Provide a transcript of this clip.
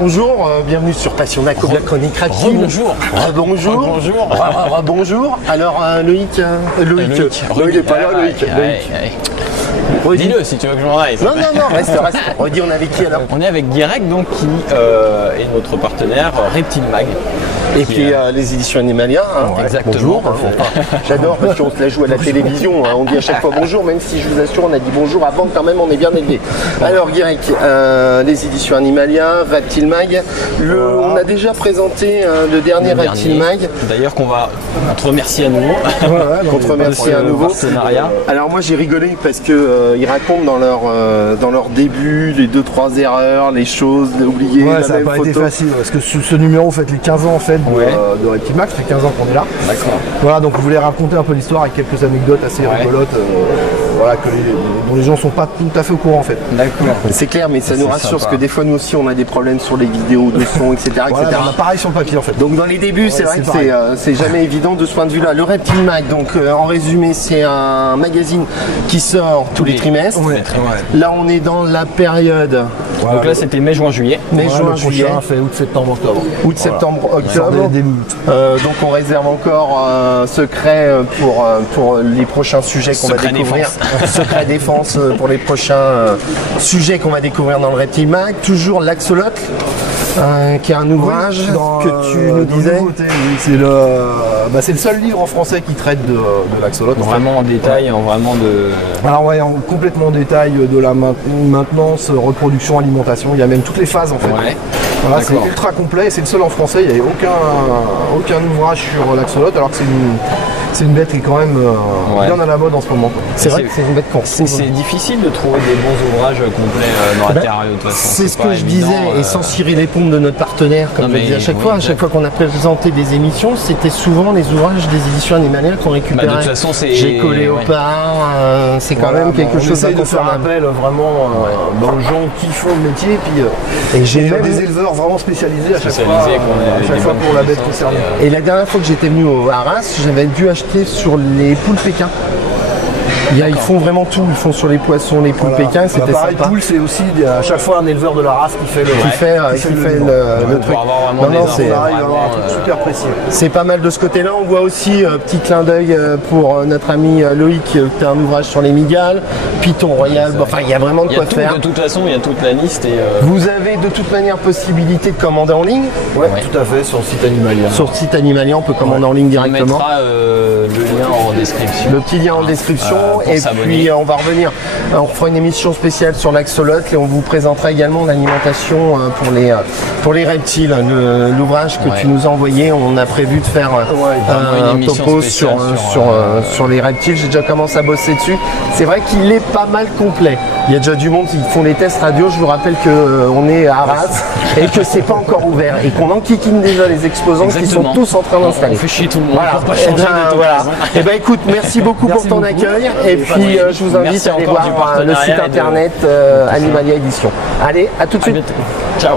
Bonjour, bienvenue sur Passionnac, la chronique rapide. Bonjour. Bonjour. Bonjour. Alors Loïc, il est pas là, Loïc. Dis-le si tu veux que je m'en aille. Non, reste. Redis, on est avec qui alors? On est avec Guirec, donc qui est notre partenaire Reptile Mag. Et puis les éditions Animalia. Exactement. Bonjour. J'adore parce qu'on se la joue à la télévision. On dit à chaque fois bonjour, même si je vous assure, on a dit bonjour avant quand même, on est bien élevé. Alors Guirec, les éditions Animalia, Reptile Mag. On a déjà présenté le dernier Reptile Mag. D'ailleurs qu'on va te remercier à nouveau. Qu'on te remercie à nouveau. Partenariat. Alors moi j'ai rigolé parce que ils racontent dans leur début les 2-3 erreurs, les choses oubliées. Ouais, ça n'a pas été facile parce que ce numéro fait les 15 ans en fait de Reptile Mag, ça fait 15 ans qu'on est là. D'accord. Voilà, donc on voulait raconter un peu l'histoire avec quelques anecdotes assez rigolotes, dont les gens sont pas tout à fait au courant en fait. D'accord. C'est clair, mais ça nous rassure parce que des fois nous aussi on a des problèmes sur les vidéos de son, etc. Voilà, on a pareil sur le papier en fait. Donc dans les débuts, c'est vrai que c'est jamais évident de ce point de vue-là. Le Reptile Mag, donc en résumé, c'est un magazine qui sort tous les trimestres. Là, on est dans la période. Donc là, c'était mai, juin, juillet. Le prochain fait août, septembre, octobre. Août, septembre, octobre. Donc on réserve encore un secret pour les prochains sujets qu'on va découvrir. Secret défense pour les prochains sujets qu'on va découvrir dans le Reptile Mag. Toujours l'Axolotl. Qui est un ouvrage que tu nous disais. C'est le seul livre en français qui traite de l'axolotl. Vraiment en détail, Alors complètement en détail de la maintenance, reproduction, alimentation. Il y a même toutes les phases en fait. Voilà, c'est ultra complet et c'est le seul en français. Il n'y avait aucun ouvrage sur l'axolotl alors que c'est une bête qui est quand même bien à la mode en ce moment. C'est vrai que c'est une bête qu'on retrouve. C'est difficile de trouver des bons ouvrages complets dans la Terre de toute façon. C'est ce que je disais, et sans cirer les pompes de notre partenaire, comme je dis à chaque fois qu'on a présenté des émissions, c'était souvent les ouvrages des éditions Animalia qu'on récupérait. De toute façon, J'ai collé au part, c'est quand même quelque chose de faire appel vraiment aux gens qui font le métier. Et j'ai même des éleveurs vraiment spécialisés à chaque fois pour la bête concernée. Et la dernière fois que j'étais venu à Arras, j'avais dû acheter sur les poules Pékin. Ils font vraiment tout, ils font sur les poissons, les poules Pékin, c'était pareil, sympa. Poule, c'est aussi à chaque fois un éleveur de la race qui fait le truc. C'est un truc super précis. C'est pas mal de ce côté-là. On voit aussi, petit clin d'œil pour notre ami Loïc, qui a un ouvrage sur les mygales, Python Royal, enfin il y a vraiment de quoi faire. De toute façon, il y a toute la liste. Vous avez de toute manière possibilité de commander en ligne. Oui, tout à fait, sur le site Animalia. Sur le site Animalia, on peut commander en ligne directement. On mettra le lien en description. Le petit lien en description. Et puis on va revenir, on fera une émission spéciale sur l'axolotl et on vous présentera également l'alimentation pour les reptiles. L'ouvrage que tu nous as envoyé, on a prévu de faire un topo sur les reptiles. J'ai déjà commencé à bosser dessus. C'est vrai qu'il est pas mal complet. Il y a déjà du monde qui font les tests radio. Je vous rappelle qu'on est à Arras et que c'est pas encore ouvert et qu'on enquiquine déjà les exposants qui sont tous en train d'installer. On fait chier tout le monde. Voilà. Et ben écoute, merci beaucoup pour ton accueil. Et puis je vous invite à aller voir le site internet Animalia Édition. Allez, à tout de suite. Ciao.